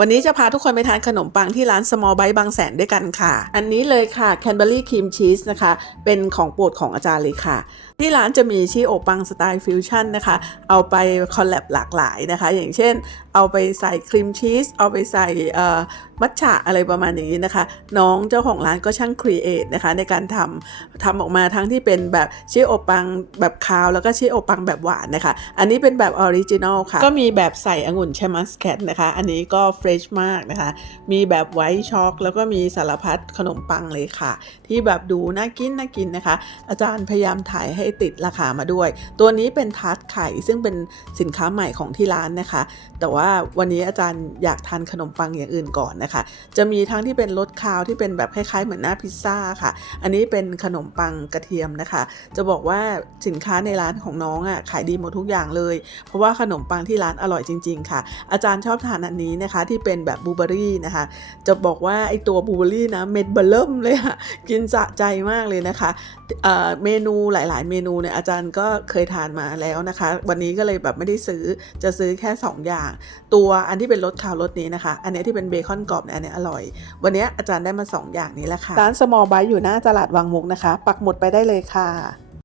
วันนี้จะพาทุกคนไปทานขนมปังที่ร้าน Small Bite บางแสนด้วยกันค่ะ อันนี้เลยค่ะ Canberry Cream Cheese นะคะ เป็นของโปรดของอาจารย์เลยค่ะ ที่ร้านจะมีชีโอปังสไตล์ฟิวชั่นนะคะ เอาไปคอลแลบหลากหลายนะคะ อย่างเช่น เอาไปใส่ครีมชีส เอาไปใส่มัทฉะอะไรประมาณอย่างนี้นะคะ น้องเจ้าของร้านก็ช่างครีเอทนะคะ ในการทำทำออกมาทั้งที่เป็นแบบชีโอปังแบบคาว แล้วก็ชีโอปังแบบหวานนะคะ อันนี้เป็นแบบออริจินอลค่ะ ก็มีแบบใส่องุ่นแชมัสแคทนะคะ อันนี้ก็ฟรชมากนะคะ มีแบบไวท์ช็อกแล้วก็มีสารพัดขนมปังเลยค่ะ ที่แบบดูน่ากินน่ากินนะคะ อาจารย์พยายามถ่ายให้ติดราคามาด้วย ตัวนี้เป็นทาร์ตไข่ซึ่งเป็นสินค้าใหม่ของที่ร้านนะคะ แต่ว่าวันนี้อาจารย์อยากทานขนมปังอย่างอื่นก่อนนะคะ จะมีทั้งที่เป็นรสคาวที่เป็นแบบคล้ายๆเหมือนหน้าพิซซ่าค่ะ อันนี้เป็นขนมปังกระเทียมนะคะ จะบอกว่าสินค้าในร้านของน้องอะขายดีหมดทุกอย่างเลย เพราะว่าขนมปังที่ร้านอร่อยจริง ๆ ค่ะ อาจารย์ชอบทานอันนี้นะคะที่เป็นแบบบูเบอรี่นะคะ จะบอกว่าไอตัวบูเบอรี่นะเม็ดเบลเริ่มเลยค่ะกินสะใจมากเลยนะคะเเมนูหลาย ๆ เมนูเนี่ยอาจารย์ก็เคยทานมาแล้วนะคะ วันนี้ก็เลยแบบไม่ได้ซื้อจะซื้อแค่ 2 อย่าง ตัวอันที่เป็นรสคาวรสนี้นะคะ อันนี้ที่เป็นเบคอนกรอบเนี่ยอันนี้อร่อย วันนี้อาจารย์ได้มา 2 อย่างนี้แหละค่ะร้าน small bite อยู่หน้าตลาดวังมุกนะคะ ปักหมุดไปได้เลยค่ะ